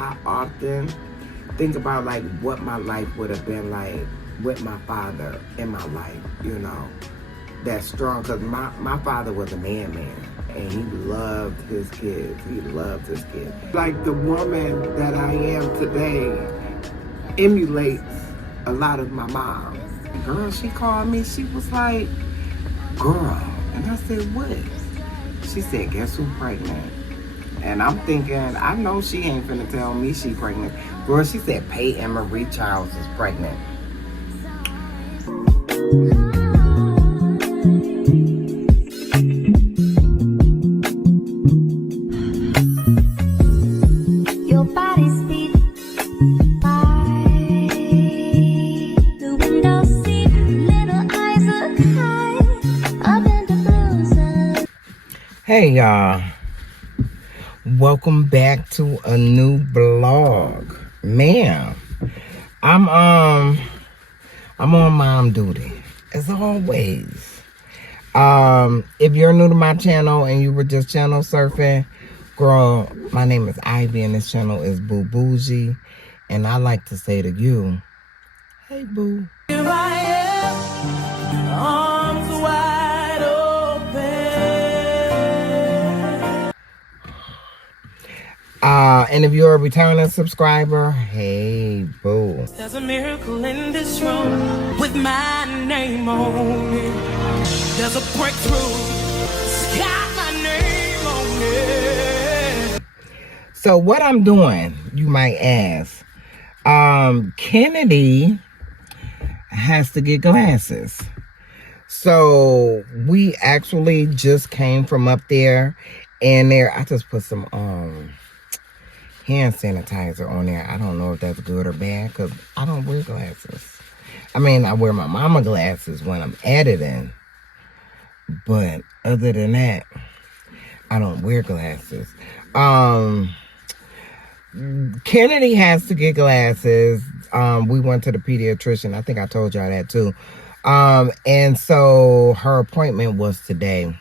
I often think about like what my life would have been like with my father in my life, you know, that strong. Because my father was a man, and he loved his kids. He loved his kids. Like the woman that I am today emulates a lot of my mom. Girl, she called me, she was like, girl. And I said, what? She said, guess who's pregnant? And I'm thinking, I know she ain't finna tell me she pregnant. Girl, she said Peyton Marie Childs is pregnant. Your body's beat by the window seat. Little eyes look high up in the blues. Hey y'all. Welcome back to a new vlog. Man, I'm on mom duty as always. If you're new to my channel and you were just channel surfing, girl, my name is Ivy and this channel is BooBougie, and I like to say to you, hey boo. Here I am, arms wide open. And if you're a returning subscriber, hey boo. There's a miracle in this room with my name on it. There's a breakthrough, it's got my name on it. So what I'm doing, you might ask, Kennedy has to get glasses. So we actually just came from up there, and I just put some hand sanitizer on there. I don't know if that's good or bad because I don't wear glasses. I mean, I wear my mama glasses when I'm editing, but other than that, I don't wear glasses. Kennedy has to get glasses. We went to the pediatrician. I think I told y'all that too. And so her appointment was today.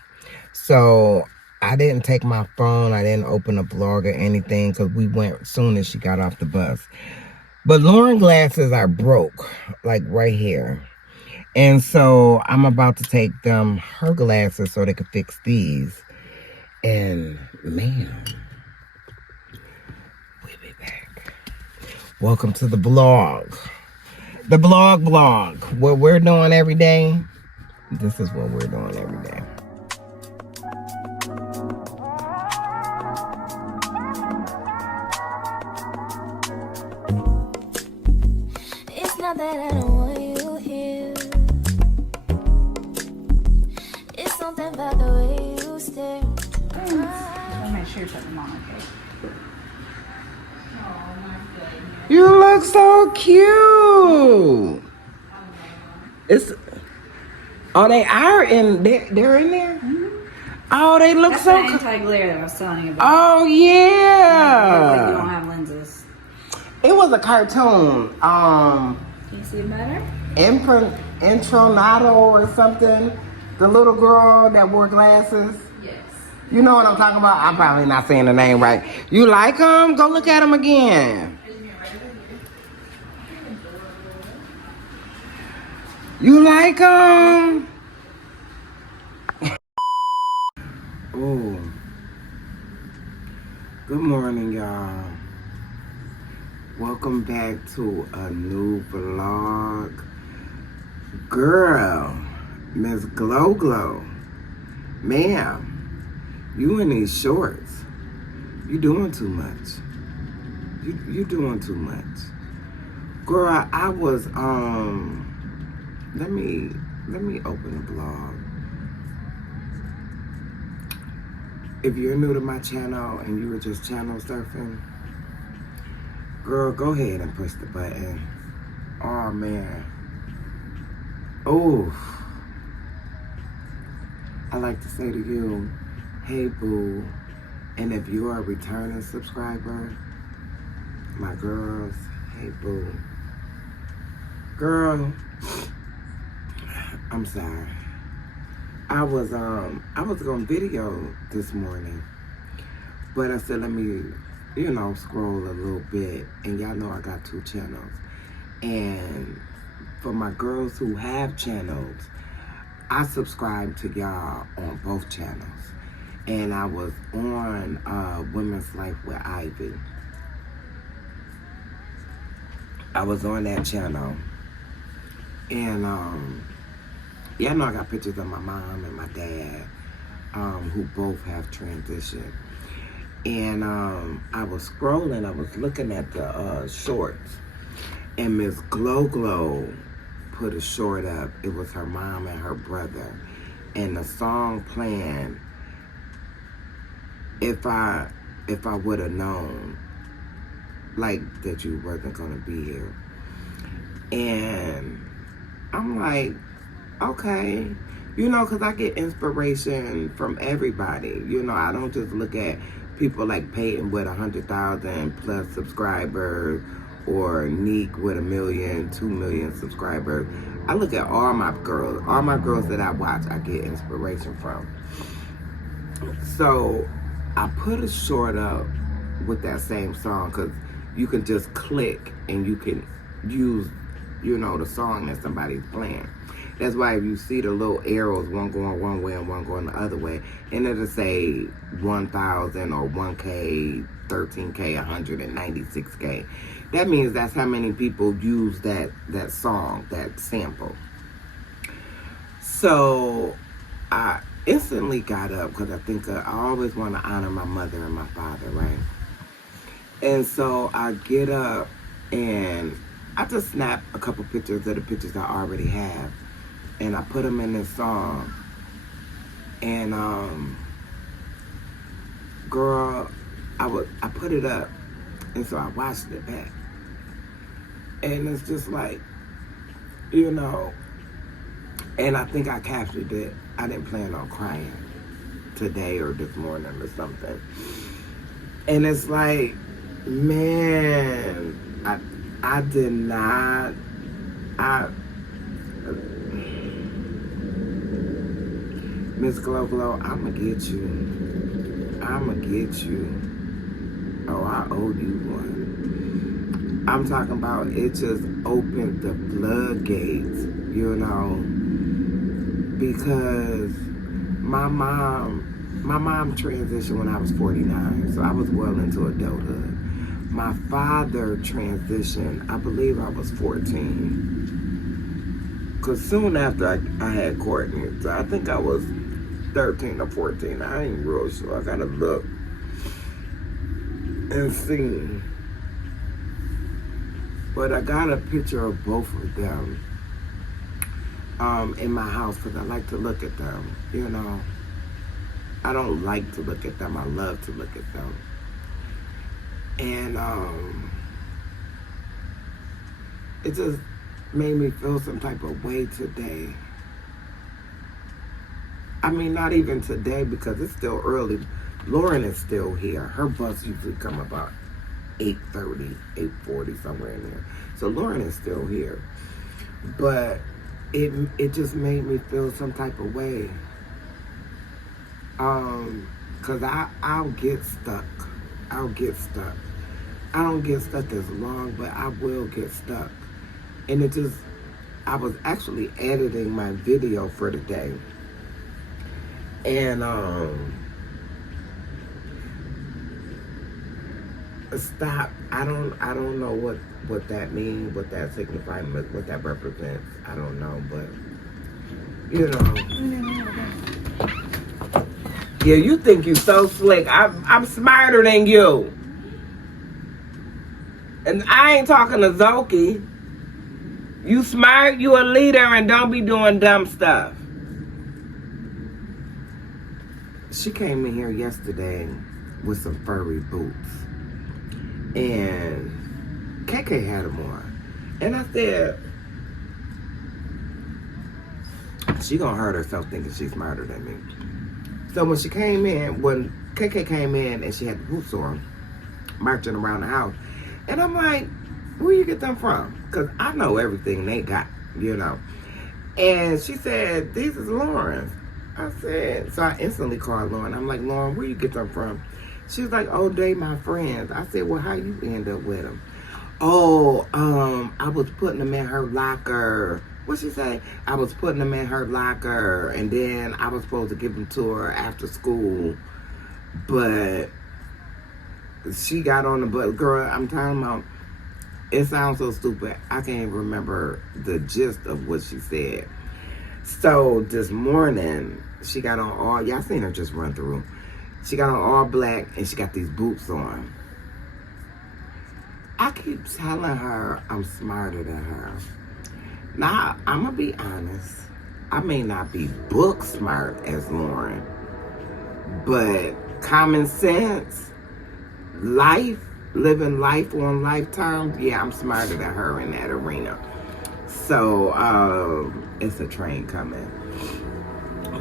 So I didn't take my phone. I didn't open a vlog or anything because we went soon as she got off the bus. But Lauren's glasses are broke, like right here. And so I'm about to take them her glasses so they can fix these. And man, we'll be back. Welcome to the vlog. The vlog. What we're doing every day. This is what we're doing every day. Not that I don't want you here. It's something about the way you stare. I'll make sure you put them on, okay? You look so cute. They are in there. They're in there. Mm-hmm. Oh, they look That's so. the anti-glare that I was telling you about. Oh yeah. Like you don't have lenses. It was a cartoon. Can you see it better? Intronado or something. The little girl that wore glasses. Yes. You know what I'm talking about? I'm probably not saying the name right. You like them? Go look at them again. You like them? Oh. Good morning, y'all. Welcome back to a new vlog. Girl, Miss Glow. Ma'am, you in these shorts. You doing too much. You doing too much. Girl, I was, let me open the vlog. If you're new to my channel and you were just channel surfing, girl, go ahead and push the button. Oh, man. Oh. I like to say to you, hey, boo. And if you are a returning subscriber, my girls, hey, boo. Girl, I'm sorry. I was gonna video this morning, but I said, let me, you know, scroll a little bit, and y'all know I got 2 channels. And for my girls who have channels, I subscribe to y'all on both channels. And I was on Women's Life with Ivy. I was on that channel. And yeah, I know I got pictures of my mom and my dad, who both have transitioned. And I was scrolling, I was looking at the shorts, and Miss Glow Glow put a short up. It was her mom and her brother, and the song playing, if I would have known, like, that you wasn't gonna be here. And I'm like, okay, you know, because I get inspiration from everybody. You know, I don't just look at people like Peyton with 100,000 plus subscribers, or Neek with 1 million, 2 million subscribers. I look at all my girls that I watch, I get inspiration from. So I put a short up with that same song, because you can just click and you can use, you know, the song that somebody's playing. That's why if you see the little arrows, one going one way and one going the other way, and it'll say 1,000 or 1K, 13K, 196K. That means that's how many people use that song, that sample. So I instantly got up, because I think I always want to honor my mother and my father, right? And so I get up and I just snap a couple pictures of the pictures I already have, and I put them in this song. And girl, I put it up, and so I watched it back, and it's just like, you know, and I think I captured it. I didn't plan on crying today or this morning or something. And it's like, man, I did not, Miss Glow Glow, I'ma get you. Oh, I owe you one. I'm talking about, it just opened the floodgates, you know, because my mom transitioned when I was 49, so I was well into adulthood. My father transitioned, I believe I was 14. Because soon after I had Courtney, so I think I was 13 or 14. I ain't real sure. I gotta look and see. But I got a picture of both of them in my house, because I like to look at them, you know. I don't like to look at them. I love to look at them. And it just made me feel some type of way today. I mean, not even today, because it's still early. Lauren is still here. Her bus usually come about 8:30, 8:40, somewhere in there. So Lauren is still here. But it just made me feel some type of way. Cause I'll get stuck. I don't get stuck as long, but I will get stuck. And I was actually editing my video for today. And stop. I don't know what that means, what that signifies, what that represents. I don't know, but you know. Yeah, you think you so slick. I'm smarter than you. And I ain't talking to Zoki. You smart, you a leader, and don't be doing dumb stuff. She came in here yesterday with some furry boots. And KK had them on. And I said, she gonna hurt herself thinking she's smarter than me. So when KK came in and she had the boots on, marching around the house, and I'm like, where you get them from? Because I know everything they got, you know. And she said, these is Lauren's. I said, so I instantly called Lauren. I'm like, Lauren, where you get them from? She was like, oh, they my friends. I said, well, how you end up with them? Oh, I was putting them in her locker. What'd she say? I was putting them in her locker, and then I was supposed to give them to her after school. But she got on the bus. Girl, I'm talking about, it sounds so stupid. I can't even remember the gist of what she said. So this morning, she got on all, y'all seen her just run through. She got on all black and she got these boots on. I keep telling her I'm smarter than her. Now, I'm going to be honest. I may not be book smart as Lauren, but common sense, life, living life on life terms, yeah, I'm smarter than her in that arena. So, it's a train coming.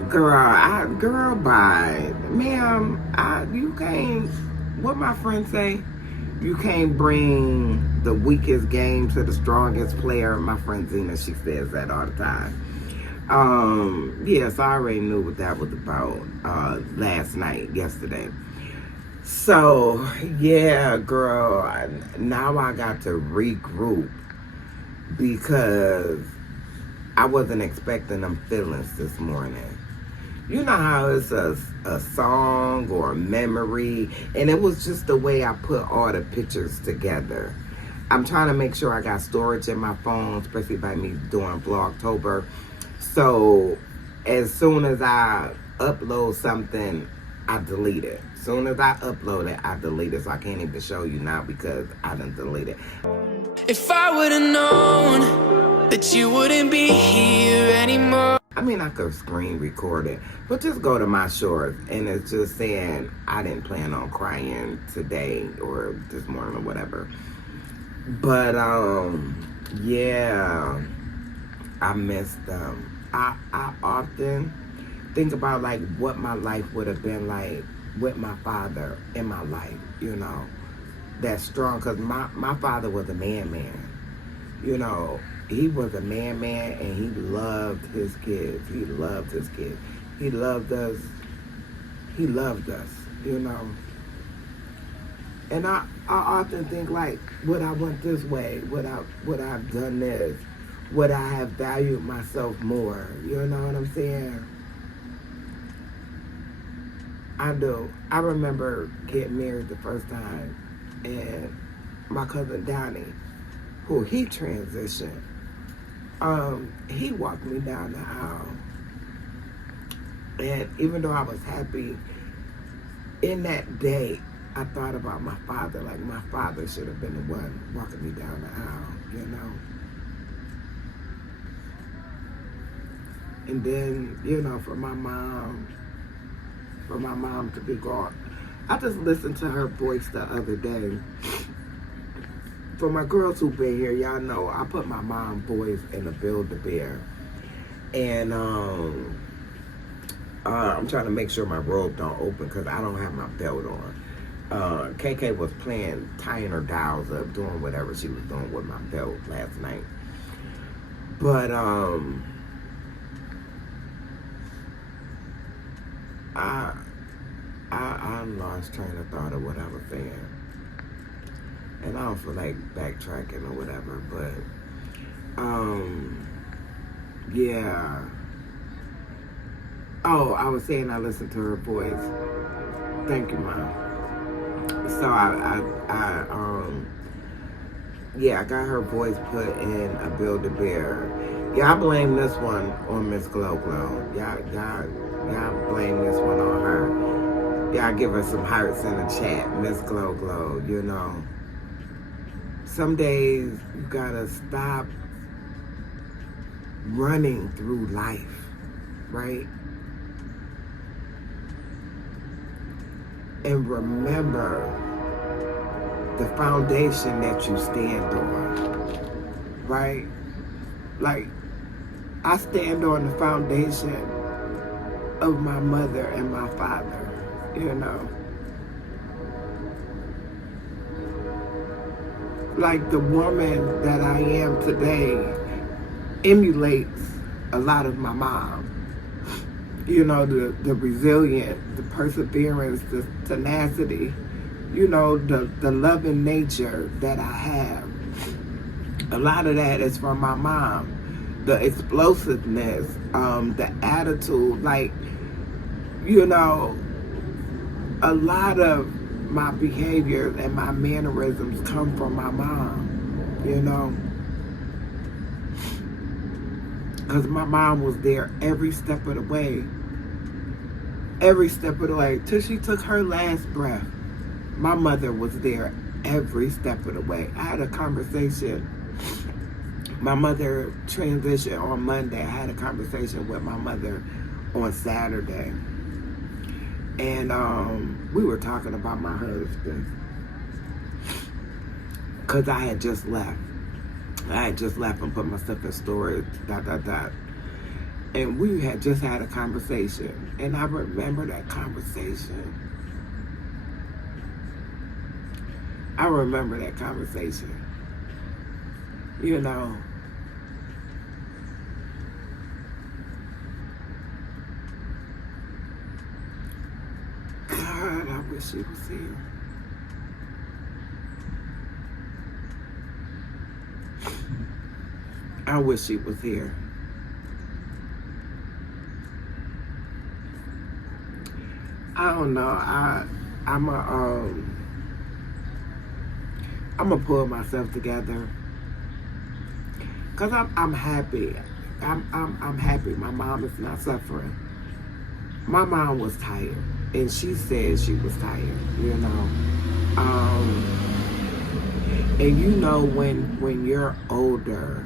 Girl, bye. Ma'am, you can't, what my friend say? You can't bring the weakest game to the strongest player. My friend Zena, she says that all the time. Yes, I already knew what that was about yesterday. So, yeah, girl, now I got to regroup because I wasn't expecting them feelings this morning. You know how it's a song or a memory, and it was just the way I put all the pictures together. I'm trying to make sure I got storage in my phone, especially by me doing Vlogtober. So as soon as I upload something, I delete it. As soon as I upload it, I delete it. So I can't even show you now because I done delete it. If I would've known that you wouldn't be here anymore. I mean, I could screen record it, but just go to my shorts, and it's just saying I didn't plan on crying today or this morning or whatever. But, yeah, I missed them. I often think about, like, what my life would have been like with my father in my life, you know, that's strong, because my father was a man, you know. He was a man, and he loved his kids. He loved his kids. He loved us. He loved us, you know. And I often think, like, would I went this way? Would I have done this? Would I have valued myself more? You know what I'm saying? I do. I remember getting married the first time, and my cousin Donnie, who he transitioned, he walked me down the aisle. And even though I was happy, in that day, I thought about my father. Like, my father should have been the one walking me down the aisle, you know? And then, you know, for my mom to be gone. I just listened to her voice the other day. For my girls who've been here, y'all know I put my mom's voice in the Build-A-Bear. And I'm trying to make sure my robe don't open because I don't have my belt on. KK was playing, tying her dials up, doing whatever she was doing with my belt last night. But I lost train of thought of what I was saying. And I don't feel like backtracking or whatever, but, yeah. Oh, I was saying I listened to her voice. Thank you, Mom. So yeah, I got her voice put in a Build-A-Bear. Yeah, I blame this one on Miss Glow Glow. Y'all blame this one on her. Y'all give her some hearts in the chat, Miss Glow Glow, you know. Some days you gotta stop running through life, right? And remember the foundation that you stand on, right? Like, I stand on the foundation of my mother and my father, you know? Like, the woman that I am today emulates a lot of my mom. you know, the resilience, the perseverance, the tenacity, you know, the loving nature that I have. A lot of that is from my mom. The explosiveness, the attitude, like, you know, a lot of my behaviors and my mannerisms come from my mom, you know. Because my mom was there every step of the way. Every step of the way. Till she took her last breath. My mother was there every step of the way. I had a conversation. My mother transitioned on Monday. I had a conversation with my mother on Saturday. And we were talking about my husband. Because I had just left. I had just left and put my stuff in storage, ... And we had just had a conversation. And I remember that conversation. You know. God, I wish she was here. I wish she was here. I don't know. I'm gonna pull myself together. Cause I'm happy. I'm happy. My mom is not suffering. My mom was tired, and she said she was tired. You know. And you know when you're older.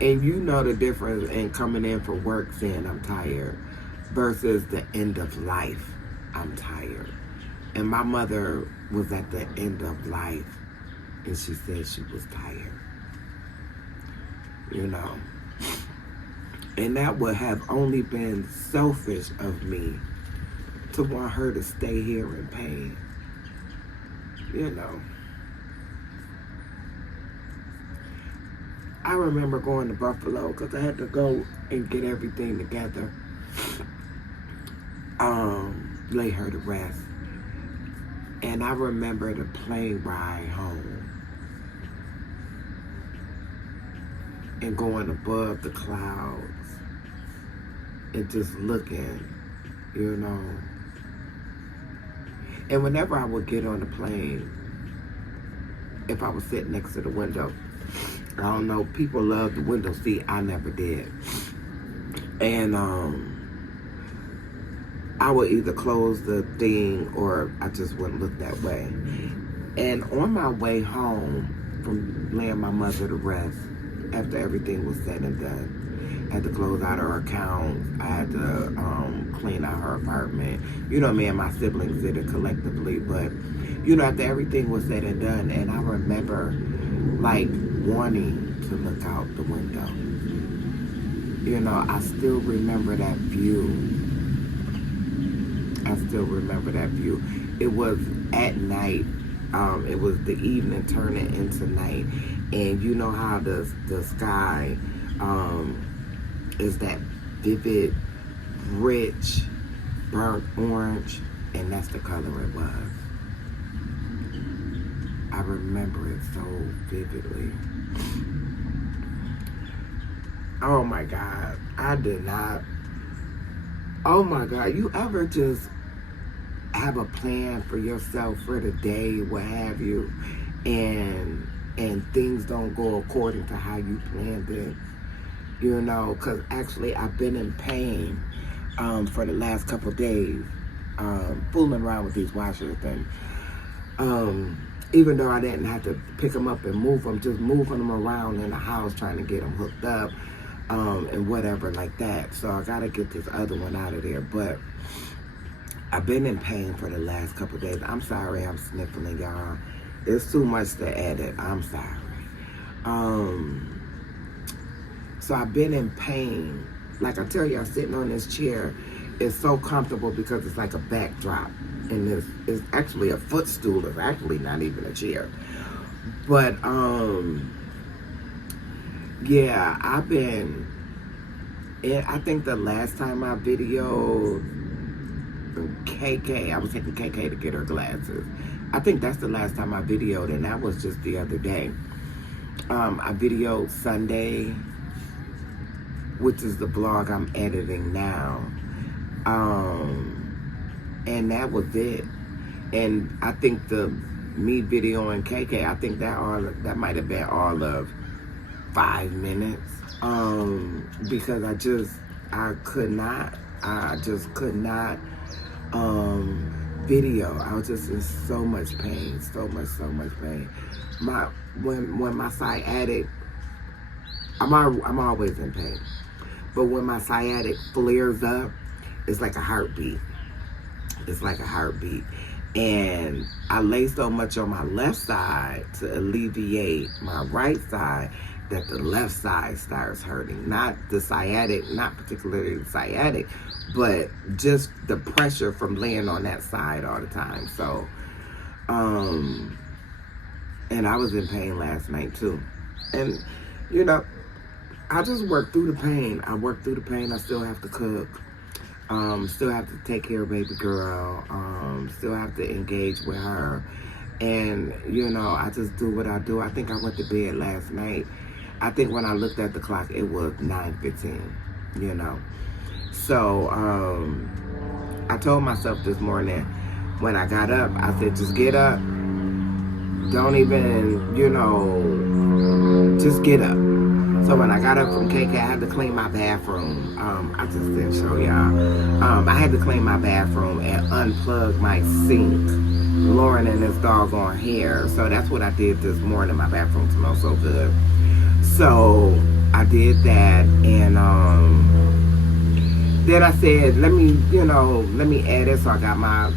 And you know the difference in coming in for work saying I'm tired versus the end of life, I'm tired. And my mother was at the end of life and she said she was tired. You know. And that would have only been selfish of me to want her to stay here in pain. You know. I remember going to Buffalo because I had to go and get everything together. Lay her to rest. And I remember the plane ride home. And going above the clouds. And just looking, you know. And whenever I would get on the plane, if I was sitting next to the window, I don't know, people love the window seat. I never did. And I would either close the thing or I just wouldn't look that way. And on my way home from laying my mother to rest, after everything was said and done, I had to close out her accounts. I had to clean out her apartment. You know, me and my siblings did it collectively. But, you know, after everything was said and done, and I remember, like, wanting to look out the window. You know, I still remember that view. It was at night. It was the evening turning into night. And you know how the sky is that vivid, rich, burnt orange. And that's the color it was. I remember it so vividly. Oh my God. I did not. Oh my God. You ever just have a plan for yourself for the day, what have you, and things don't go according to how you planned it? You know, because actually I've been in pain for the last couple of days, fooling around with these washers. And even though I didn't have to pick them up and move them, just moving them around in the house, trying to get them hooked up, and whatever like that. So I got to get this other one out of there. But I've been in pain for the last couple of days. I'm sorry I'm sniffling, y'all. It's too much to edit. I'm sorry. So I've been in pain. Like I tell you, I'm sitting on this chair. It's so comfortable because it's like a backdrop. And it's actually a footstool. It's actually not even a chair. But, yeah, I've been And I think the last time I videoed KK, I was taking KK to get her glasses. I think that's the last time I videoed, and that was just the other day. I videoed Sunday, which is the vlog I'm editing now. And that was it. And I think me videoing KK, I think that might have been all of 5 minutes. Because I just could not video. I was just in so much pain, so much pain. When my sciatic, I'm always in pain, but when my sciatic flares up, it's like a heartbeat. It's like a heartbeat. And I lay so much on my left side to alleviate my right side that the left side starts hurting. Not the sciatic, not particularly the sciatic, but just the pressure from laying on that side all the time. So, and I was in pain last night too. And, you know, I just worked through the pain. I still have to cook. Still have to take care of baby girl. Still have to engage with her. And, you know, I just do what I do. I think I went to bed last night. I think when I looked at the clock, it was 9:15, you know. So, I told myself this morning when I got up, I said, just get up. Don't even, you know, just get up. So when I got up from KK, I had to clean my bathroom. I just didn't show y'all. I had to clean my bathroom and unplug my sink. Lauren and this doggone hair. So that's what I did this morning. My bathroom smells so good. So I did that, and then I said, let me edit. So I got my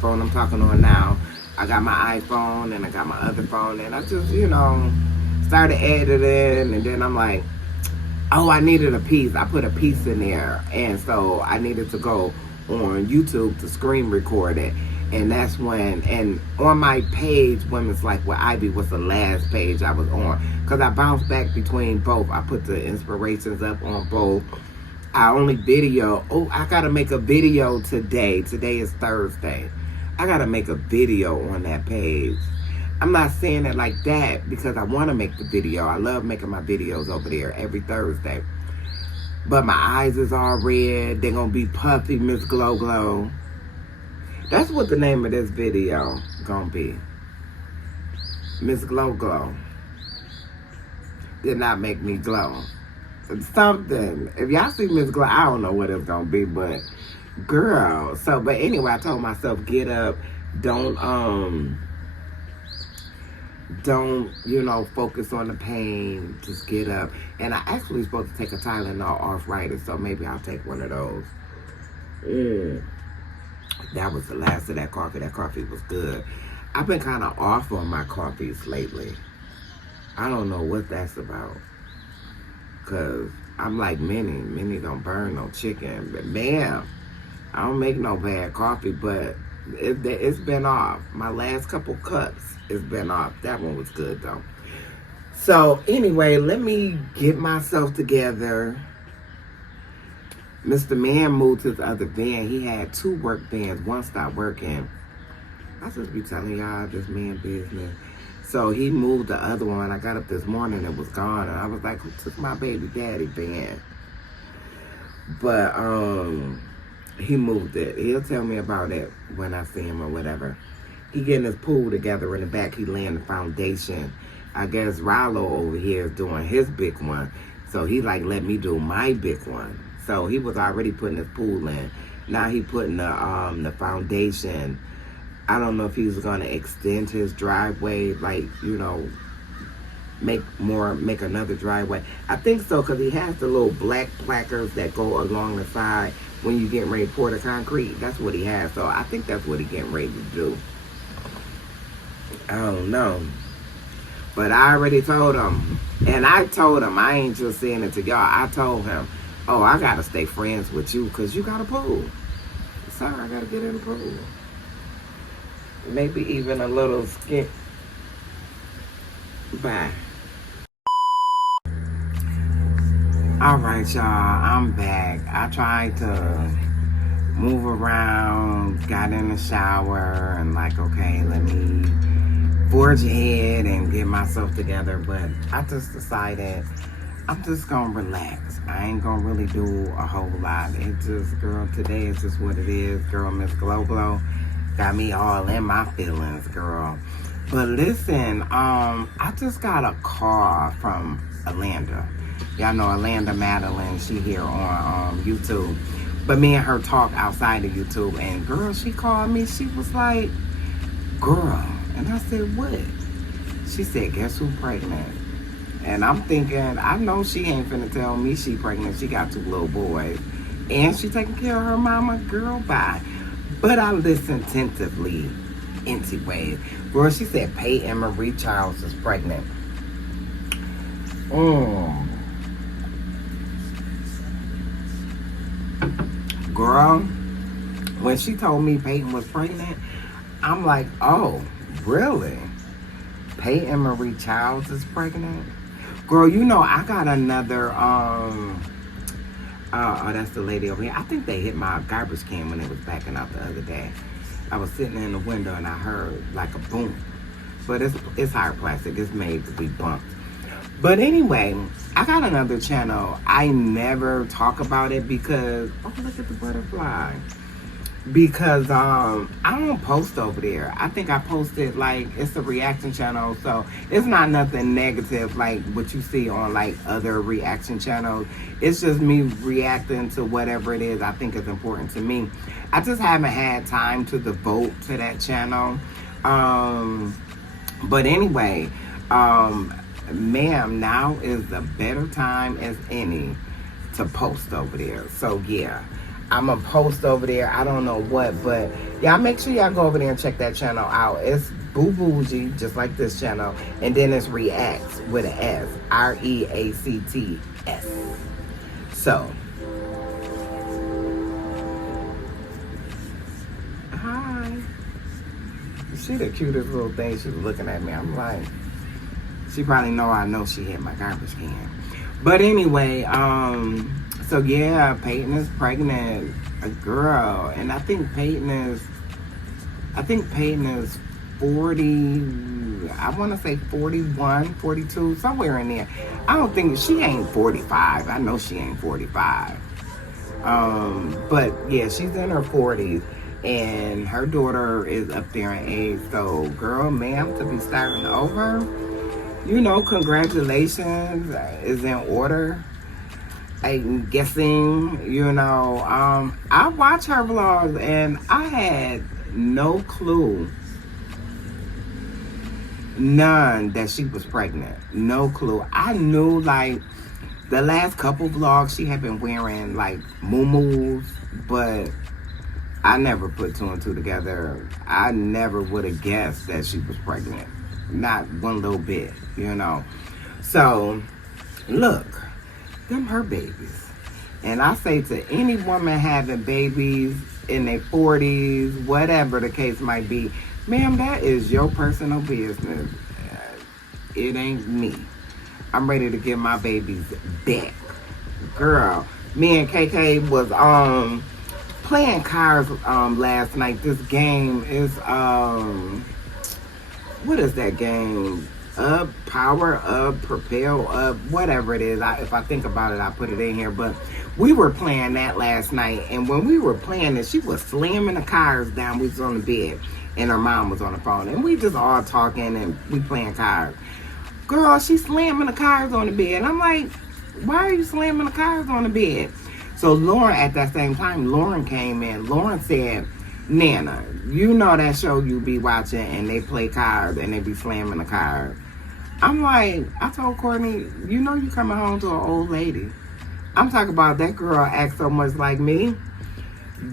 phone I'm talking on now. I got my iPhone and I got my other phone, and I just, you know, started editing, and then I'm like, oh, I needed a piece. I put a piece in there, and so I needed to go on YouTube to screen record it. And that's when, and on my page, Women's Life with Ivy was the last page I was on. Because I bounced back between both. I put the inspirations up on both. I only video, I got to make a video today. Today is Thursday. I got to make a video on that page. I'm not saying it like that because I want to make the video. I love making my videos over there every Thursday. But my eyes is all red. They're going to be puffy, Miss Glow Glow. That's what the name of this video gonna be. Miss Glow Glow. Did not make me glow. Something. If y'all see Miss Glow, I don't know what it's gonna be, but girl. So, but anyway, I told myself, get up. Don't, you know, focus on the pain. Just get up. And I actually supposed to take a Tylenol arthritis, so maybe I'll take one of those. That was the last of that coffee. That coffee was good. I've been kind of off on my coffees lately. I don't know what that's about. Because I'm like Minnie. Minnie don't burn no chicken. But man, I don't make no bad coffee, but it's been off. My last couple cups, it's been off. That one was good, though. So, anyway, let me get myself together. Mr. Man moved his other van. He had 2 work vans. One stopped working. I just be telling y'all this man business. So he moved the other one. I got up this morning, it was gone. And I was like, who took my baby daddy van? But he moved it. He'll tell me about it when I see him or whatever. He getting his pool together in the back. He laying the foundation. I guess Rallo over here is doing his big one. So he like, let me do my big one. So he was already putting his pool in. Now he putting the foundation. I don't know if he's gonna extend his driveway, like, you know, make another driveway. I think so, because he has the little black placards that go along the side when you get ready to pour the concrete. That's what he has. So I think that's what he's getting ready to do. I don't know. But I already told him. And I told him, I ain't just saying it to y'all. I told him, oh, I got to stay friends with you because you got a pool. Sorry, I got to get in the pool. Maybe even a little skin. Bye. All right, y'all, I'm back. I tried to move around, got in the shower, and like, okay, let me forge ahead and get myself together. But I just decided I'm just gonna relax. I ain't gonna really do a whole lot. It just, girl, today is just what it is. Girl, Miss Glow Glow got me all in my feelings, girl. But listen, I just got a call from Alanda. Y'all know Alanda Madeline, she here on YouTube. But me and her talk outside of YouTube, and girl, she called me. She was like, girl, and I said, what? She said, guess who's pregnant? And I'm thinking, I know she ain't finna tell me she pregnant. She got 2 little boys. And she taking care of her mama, girl, bye. But I listened attentively anyway. Girl, she said Peyton Marie Charles is pregnant. Girl, when she told me Peyton was pregnant, I'm like, oh, really? Peyton Marie Childs is pregnant? Girl, you know, I got another, oh, that's the lady over here. I think they hit my garbage can when it was backing up the other day. I was sitting in the window and I heard like a boom. But it's hard plastic. It's made to be bumped. But anyway, I got another channel. I never talk about it because, oh, look at the butterfly. Because I don't post over there. I think I posted, like, it's a reaction channel, so it's not nothing negative like what you see on like other reaction channels. It's just me reacting to whatever it is I think is important to me. I just haven't had time to devote to that channel. But anyway, ma'am, now is the better time as any to post over there. So yeah, I'm gonna post over there. I don't know what, but y'all make sure y'all go over there and check that channel out. It's BooBougie, just like this channel, and then it's Reacts with an S, REACTS. So, hi. She the cutest little thing. She was looking at me. I'm like, she probably I know she hit my garbage can. But anyway, so yeah, Peyton is pregnant, a girl, and I think Peyton is 40, I want to say 41, 42, somewhere in there. I don't think, she ain't 45. I know she ain't 45. But yeah, she's in her 40s, and her daughter is up there in age. So girl, ma'am, to be starting over, you know, congratulations is in order. I'm guessing, you know, I watch her vlogs and I had no clue, none, that she was pregnant. No clue. I knew, like, the last couple vlogs she had been wearing like muumuus, but I never put 2 and 2 together. I never would have guessed that she was pregnant. Not one little bit, you know. So, look, them her babies. And I say to any woman having babies in their 40s, whatever the case might be, ma'am, that is your personal business. It ain't me. I'm ready to get my babies back. Girl, me and KK was playing cards last night. This game is what is that game? Up, Power Up, Propel Up, whatever it is. If I think about it, I'll put it in here. But we were playing that last night, and when we were playing it, she was slamming the cards down. We was on the bed, and her mom was on the phone, and we just all talking, and we playing cards. Girl, she slamming the cards on the bed. I'm like, why are you slamming the cards on the bed? So Lauren, at that same time, Lauren came in. Lauren said, Nana, you know that show you be watching and they play cards and they be slamming the cards. I'm like, I told Courtney, you know you coming home to an old lady. I'm talking about that girl acts so much like me.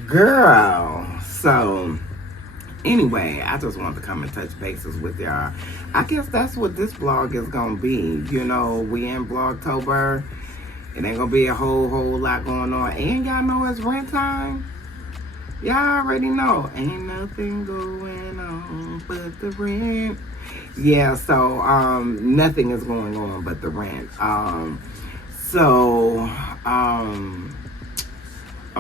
Girl. So, anyway, I just wanted to come and touch bases with y'all. I guess that's what this vlog is going to be. You know, we in Vlogtober. It ain't going to be a whole lot going on. And y'all know it's rent time. Y'all already know. Ain't nothing going on but the rent. Yeah, so nothing is going on but the rent. So, I'm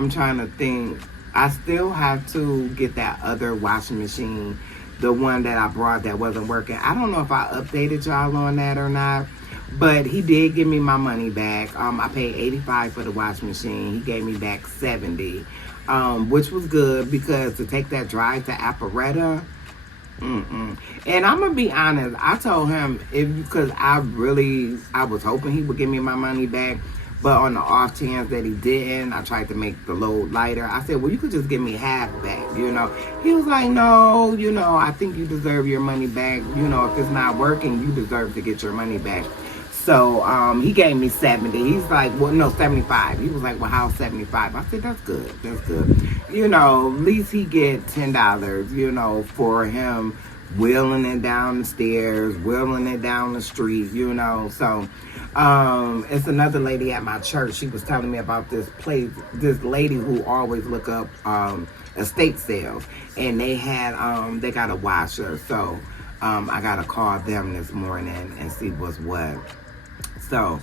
trying to think. I still have to get that other washing machine, the one that I brought that wasn't working. I don't know if I updated y'all on that or not, but he did give me my money back. I paid $85 for the washing machine. He gave me back $70, which was good because to take that drive to Alpharetta, and I'm gonna be honest, I told him because I was hoping he would give me my money back, but on the off chance that he didn't, I tried to make the load lighter. I said, well, you could just give me half back, you know. He was like, no, you know, I think you deserve your money back. You know, if it's not working, you deserve to get your money back. So he gave me 70. He's like, well, no, 75. He was like, well, how's 75? I said, that's good. That's good. You know, at least he get $10, you know, for him wheeling it down the stairs, wheeling it down the street, you know. So it's another lady at my church. She was telling me about this place, this lady who always look up estate sales. And they had, they got a washer. So I got to call them this morning and see what's what. So,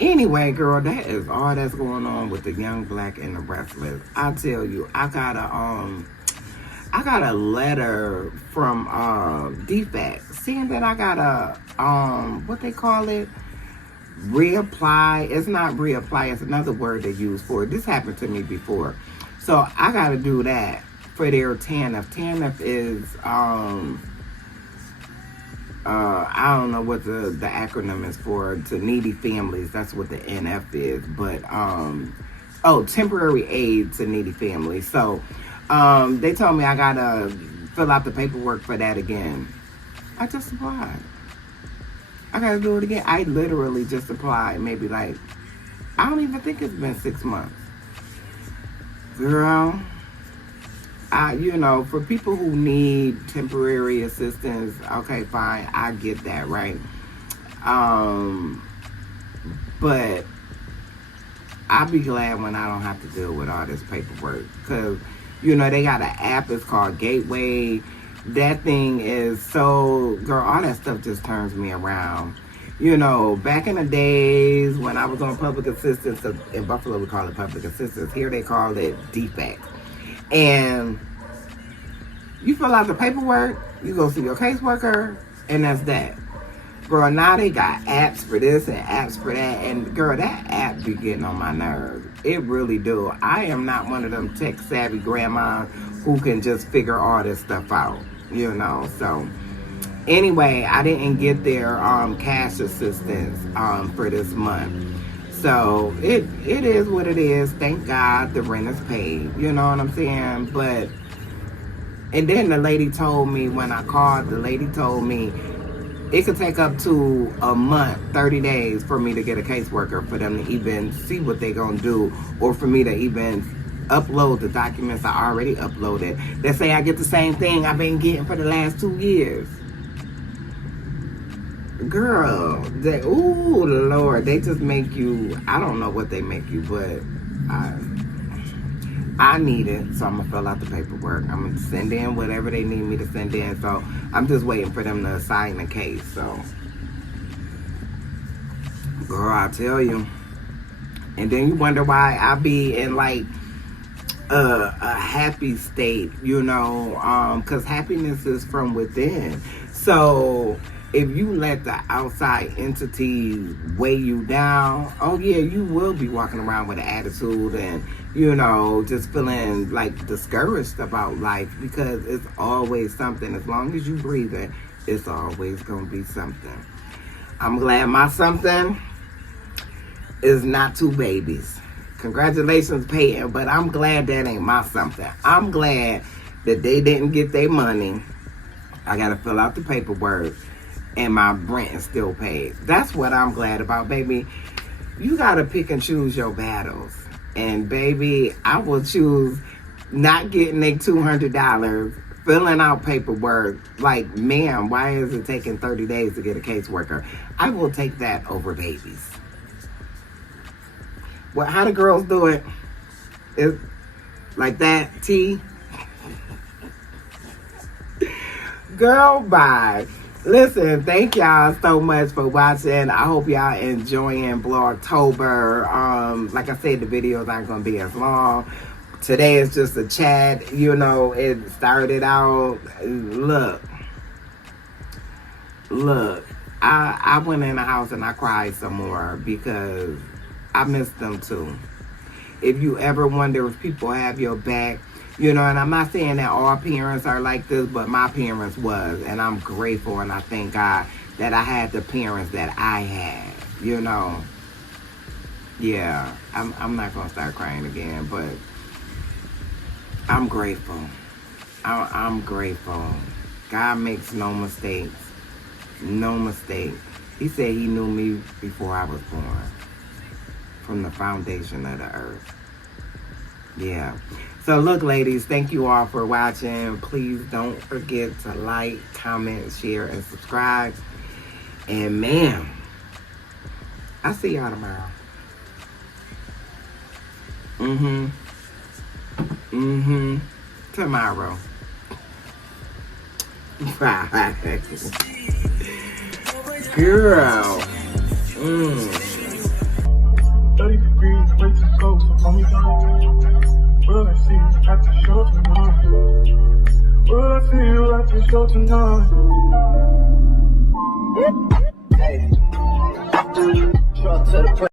anyway, girl, that is all that's going on with the Young Black and the Restless. I tell you, I got a letter from Defect saying that I got a what they call it, reapply. It's not reapply. It's another word they use for it. This happened to me before, so I got to do that for their TANF. TANF is I don't know what the acronym is for, to needy families. That's what the NF is. But, temporary aid to needy families. So, they told me I gotta fill out the paperwork for that again. I just applied. I gotta do it again. I literally just applied maybe like, I don't even think it's been 6 months. Girl, you know, for people who need temporary assistance, okay, fine, I get that, right? But I'll be glad when I don't have to deal with all this paperwork, because, you know, they got an app, it's called Gateway. That thing is so, girl, all that stuff just turns me around. You know, back in the days when I was on public assistance, 'cause in Buffalo we call it public assistance, here they call it defect. And you fill out the paperwork, you go see your caseworker, and that's that. Girl, now they got apps for this and apps for that, and girl, that app be getting on my nerves. It really do. I am not one of them tech-savvy grandmas who can just figure all this stuff out, you know. So, anyway, I didn't get their cash assistance for this month. So, it is what it is. Thank God the rent is paid, you know what I'm saying? But, and then the lady told me, when I called, the lady told me it could take up to a month, 30 days for me to get a caseworker, for them to even see what they're going to do, or for me to even upload the documents I already uploaded. They say I get the same thing I've been getting for the last 2 years. Girl, ooh, Lord, they just make you, I don't know what they make you, but I need it, so I'm going to fill out the paperwork. I'm going to send in whatever they need me to send in, so I'm just waiting for them to assign the case, so. Girl, I tell you. And then you wonder why I be in, like, a happy state, you know, because happiness is from within. So if you let the outside entities weigh you down, oh yeah, you will be walking around with an attitude and, you know, just feeling like discouraged about life, because it's always something. As long as you breathing, it's always gonna be something. I'm glad my something is not 2 babies. Congratulations, Peyton, but I'm glad that ain't my something. I'm glad that they didn't get their money. I gotta fill out the paperwork, and my rent is still paid. That's what I'm glad about, baby. You gotta pick and choose your battles. And baby, I will choose not getting a $200, filling out paperwork. Like, ma'am, why is it taking 30 days to get a caseworker? I will take that over babies. Well, how the girls do it? It's like that, T. Girl, bye. Listen, thank y'all so much for watching. I hope y'all enjoying Vlogtober. Like I said, the videos aren't going to be as long. Today is just a chat. You know, it started out. Look. I went in the house and I cried some more because I miss them too. If you ever wonder if people have your back, you know, and I'm not saying that all parents are like this, but my parents was, and I'm grateful and I thank God that I had the parents that I had, you know. Yeah, I'm not gonna start crying again, but I'm grateful. I'm grateful. God makes no mistakes. No mistake. He said he knew me before I was born. From the foundation of the earth. Yeah. So look, ladies, thank you all for watching. Please don't forget to like, comment, share, and subscribe. And man, I'll see y'all tomorrow. Tomorrow. Bye. Girl. 30 degrees, way too cold, so call me down. Will I see you at the show tonight? Will I see you at the show tonight?